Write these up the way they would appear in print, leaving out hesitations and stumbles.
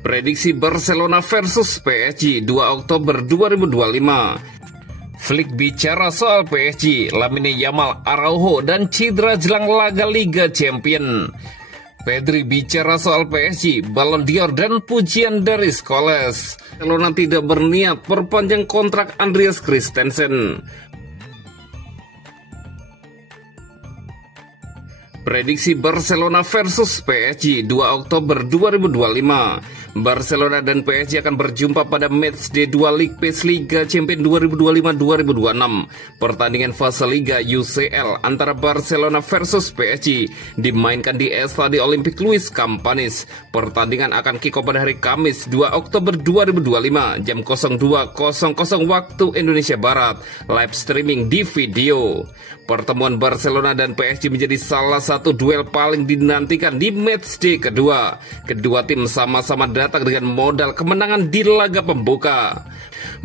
Prediksi Barcelona versus PSG 2 Oktober 2025. Flick bicara soal PSG, Lamine Yamal, Araujo, dan cedera jelang laga Liga Champion. Pedri bicara soal PSG, Ballon d'Or, dan pujian dari Scholes. Barcelona tidak berniat perpanjang kontrak Andreas Christensen. Prediksi Barcelona versus PSG 2 Oktober 2025. Barcelona dan PSG akan berjumpa pada matchday 2 League Pass Liga Champions 2025-2026. Pertandingan fase Liga UCL antara Barcelona versus PSG dimainkan di Estadio Olympique Luis Companys. Pertandingan akan kick off pada hari Kamis 2 Oktober 2025 jam 02.00 waktu Indonesia Barat. Live streaming di video. Pertemuan Barcelona dan PSG menjadi salah satu duel paling dinantikan di matchday kedua. Kedua tim sama-sama datang dengan modal kemenangan di laga pembuka.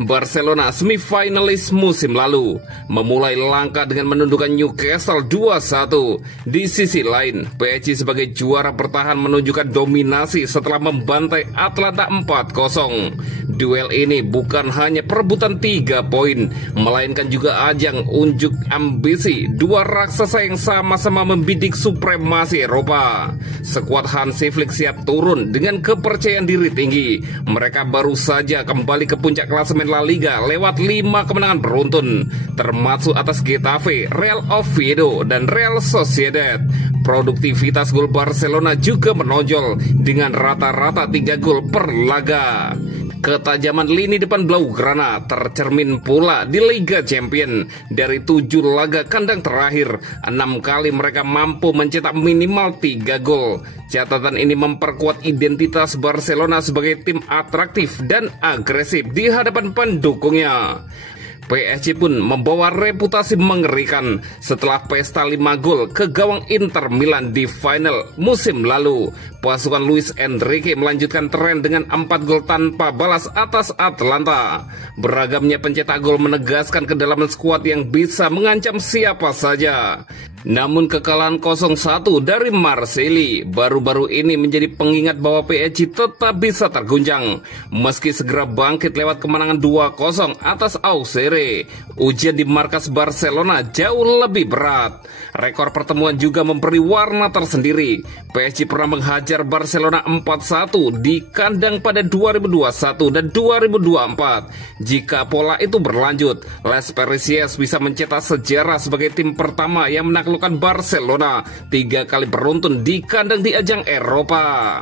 Barcelona semifinalis musim lalu memulai langkah dengan menundukkan Newcastle 2-1. Di sisi lain, PSG sebagai juara bertahan menunjukkan dominasi setelah membantai Atlanta 4-0. Duel ini bukan hanya perebutan 3 poin, melainkan juga ajang unjuk ambisi dua raksasa yang sama-sama membidik supremasi Eropa. Skuad Hansi Flick siap turun dengan kepercayaan diri tinggi. Mereka baru saja kembali ke puncak klasemen La Liga lewat 5 kemenangan beruntun, termasuk atas Getafe, Real Oviedo, dan Real Sociedad. Produktivitas gol Barcelona juga menonjol dengan rata-rata 3 gol per laga. Ketajaman lini depan Blaugrana tercermin pula di Liga Champions. Dari 7 laga kandang terakhir, 6 kali mereka mampu mencetak minimal 3 gol. Catatan ini memperkuat identitas Barcelona sebagai tim atraktif dan agresif di hadapan pendukungnya. PSG pun membawa reputasi mengerikan setelah pesta 5 gol ke gawang Inter Milan di final musim lalu. Pasukan Luis Enrique melanjutkan tren dengan 4 gol tanpa balas atas Atlanta. Beragamnya pencetak gol menegaskan kedalaman skuad yang bisa mengancam siapa saja. Namun kekalahan 0-1 dari Marseille baru-baru ini menjadi pengingat bahwa PSG tetap bisa terguncang. Meski segera bangkit lewat kemenangan 2-0 atas Auxerre, ujian di markas Barcelona jauh lebih berat. Rekor pertemuan juga memberi warna tersendiri. PSG pernah menghajar Barcelona 4-1 di kandang pada 2021 dan 2024. Jika pola itu berlanjut, Les Parisiens bisa mencetak sejarah sebagai tim pertama yang menaklukkan Barcelona 3 kali beruntun di kandang di ajang Eropa.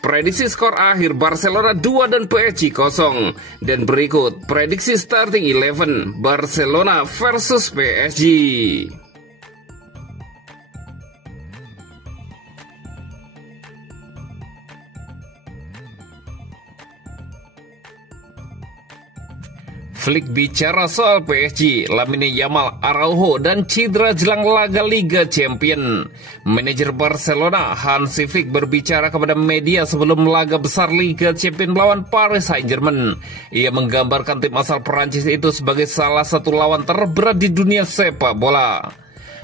Prediksi skor akhir Barcelona 2 dan PSG 0. Dan berikut prediksi starting 11 Barcelona versus PSG. Flick bicara soal PSG, Lamine Yamal, Araujo, dan cedera jelang laga Liga Champion. Manajer Barcelona, Hansi Flick, berbicara kepada media sebelum laga besar Liga Champion melawan Paris Saint-Germain. Ia menggambarkan tim asal Perancis itu sebagai salah satu lawan terberat di dunia sepak bola.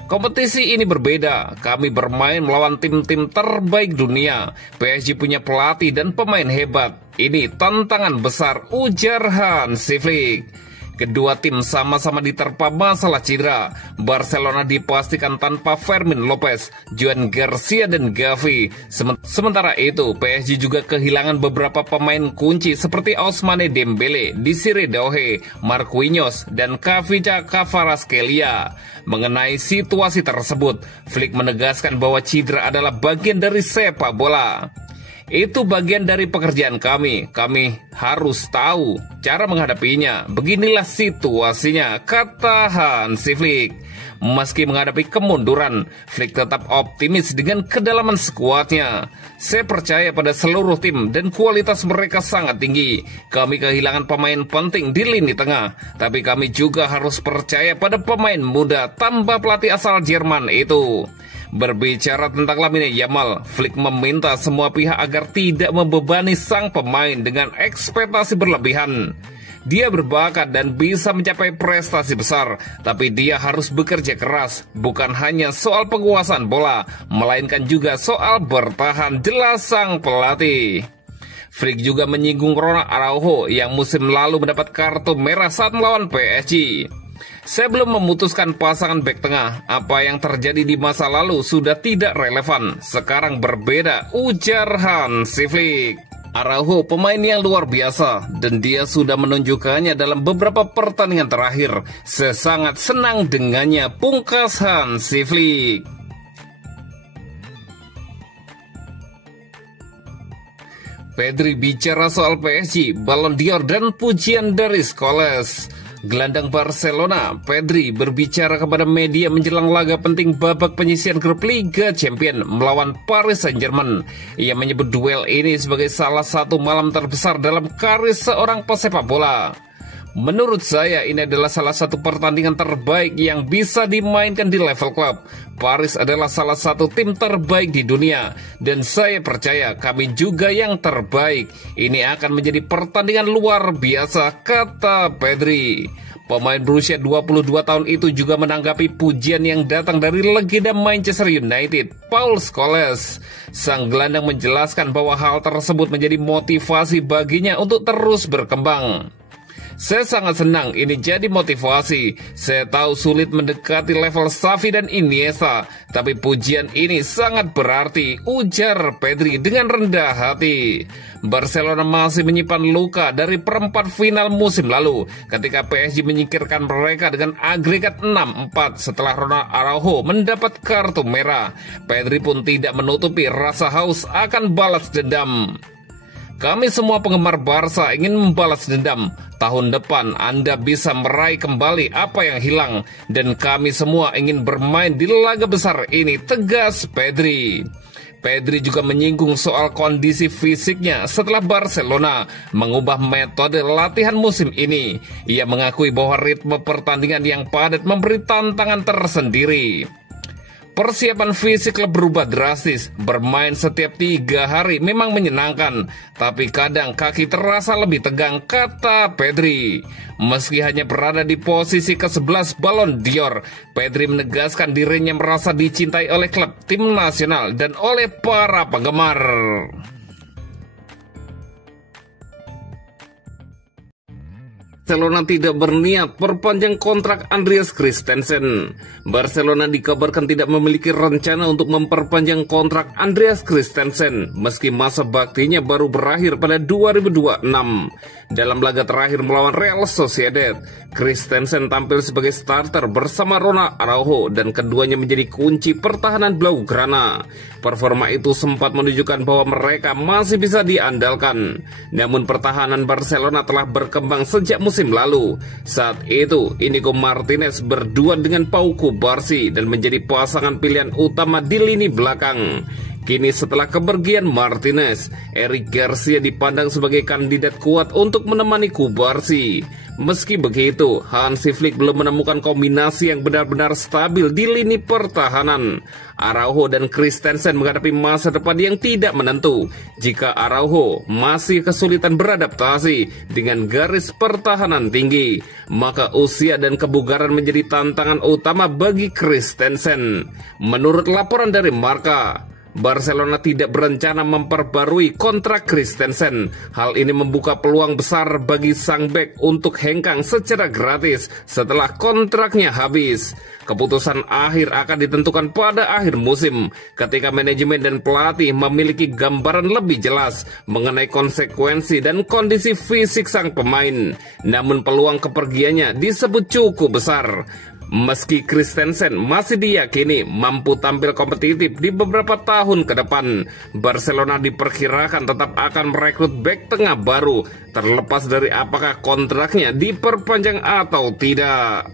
Kompetisi ini berbeda, kami bermain melawan tim-tim terbaik dunia. PSG punya pelatih dan pemain hebat. Ini tantangan besar, ujar Hansi Flick. Kedua tim sama-sama diterpa masalah cedera. Barcelona dipastikan tanpa Fermin Lopez, Joan Garcia, dan Gavi. Sementara itu, PSG juga kehilangan beberapa pemain kunci seperti Ousmane Dembele, Desire Doué, Marquinhos, dan Kvaratskhelia Kvaratskhelia. Mengenai situasi tersebut, Flick menegaskan bahwa cedera adalah bagian dari sepak bola. Itu bagian dari pekerjaan kami. Kami harus tahu cara menghadapinya. Beginilah situasinya, kata Hansi Flick. Meski menghadapi kemunduran, Flick tetap optimis dengan kedalaman skuadnya. Saya percaya pada seluruh tim dan kualitas mereka sangat tinggi. Kami kehilangan pemain penting di lini tengah, tapi kami juga harus percaya pada pemain muda tambah pelatih asal Jerman itu. Berbicara tentang Lamine Yamal, Flick meminta semua pihak agar tidak membebani sang pemain dengan ekspektasi berlebihan. Dia berbakat dan bisa mencapai prestasi besar, tapi dia harus bekerja keras. Bukan hanya soal penguasaan bola, melainkan juga soal bertahan, jelas sang pelatih. Flick juga menyinggung Ronald Araujo yang musim lalu mendapat kartu merah saat melawan PSG. Saya belum memutuskan pasangan bek tengah. Apa yang terjadi di masa lalu sudah tidak relevan. Sekarang berbeda, ujar Hansi Flick. Araujo pemain yang luar biasa dan dia sudah menunjukkannya dalam beberapa pertandingan terakhir. Saya sangat senang dengannya, pungkas Hansi Flick. Pedri bicara soal PSG, Ballon d'Or dan pujian dari Scholes. Gelandang Barcelona, Pedri berbicara kepada media menjelang laga penting babak penyisihan grup Liga Champions melawan Paris Saint-Germain. Ia menyebut duel ini sebagai salah satu malam terbesar dalam karir seorang pesepak bola. Menurut saya ini adalah salah satu pertandingan terbaik yang bisa dimainkan di level klub. Paris adalah salah satu tim terbaik di dunia dan saya percaya kami juga yang terbaik. Ini akan menjadi pertandingan luar biasa, kata Pedri. Pemain berusia 22 tahun itu juga menanggapi pujian yang datang dari legenda Manchester United, Paul Scholes. Sang gelandang menjelaskan bahwa hal tersebut menjadi motivasi baginya untuk terus berkembang. Saya sangat senang ini jadi motivasi. Saya tahu sulit mendekati level Xavi dan Iniesta, tapi pujian ini sangat berarti, ujar Pedri dengan rendah hati. Barcelona masih menyimpan luka dari perempat final musim lalu ketika PSG menyingkirkan mereka dengan agregat 6-4 setelah Ronald Araujo mendapat kartu merah. Pedri pun tidak menutupi rasa haus akan balas dendam. Kami semua penggemar Barca ingin membalas dendam. Tahun depan Anda bisa meraih kembali apa yang hilang. Dan kami semua ingin bermain di laga besar ini, tegas Pedri. Pedri juga menyinggung soal kondisi fisiknya setelah Barcelona mengubah metode latihan musim ini. Ia mengakui bahwa ritme pertandingan yang padat memberi tantangan tersendiri. Persiapan fisik klub berubah drastis. Bermain setiap 3 hari memang menyenangkan, tapi kadang kaki terasa lebih tegang, kata Pedri. Meski hanya berada di posisi ke-11 Ballon d'Or, Pedri menegaskan dirinya merasa dicintai oleh klub, tim nasional, dan oleh para penggemar. Barcelona tidak berniat perpanjang kontrak Andreas Christensen. Barcelona dikabarkan tidak memiliki rencana untuk memperpanjang kontrak Andreas Christensen meski masa baktinya baru berakhir pada 2026. Dalam laga terakhir melawan Real Sociedad, Christensen tampil sebagai starter bersama Ronald Araujo dan keduanya menjadi kunci pertahanan Blaugrana. Performa itu sempat menunjukkan bahwa mereka masih bisa diandalkan. Namun pertahanan Barcelona telah berkembang sejak musim lalu. Saat itu, Inigo Martinez berdua dengan Pau Cubarsí dan menjadi pasangan pilihan utama di lini belakang. Kini setelah kepergian Martinez, Eric Garcia dipandang sebagai kandidat kuat untuk menemani Cubarsí. Meski begitu, Hansi Flick belum menemukan kombinasi yang benar-benar stabil di lini pertahanan. Araujo dan Christensen menghadapi masa depan yang tidak menentu. Jika Araujo masih kesulitan beradaptasi dengan garis pertahanan tinggi, maka usia dan kebugaran menjadi tantangan utama bagi Christensen. Menurut laporan dari Marca, Barcelona tidak berencana memperbarui kontrak Christensen. Hal ini membuka peluang besar bagi sang bek untuk hengkang secara gratis setelah kontraknya habis. Keputusan akhir akan ditentukan pada akhir musim ketika manajemen dan pelatih memiliki gambaran lebih jelas mengenai konsekuensi dan kondisi fisik sang pemain. Namun peluang kepergiannya disebut cukup besar. Meski Christensen masih diyakini mampu tampil kompetitif di beberapa tahun ke depan, Barcelona diperkirakan tetap akan merekrut bek tengah baru, terlepas dari apakah kontraknya diperpanjang atau tidak.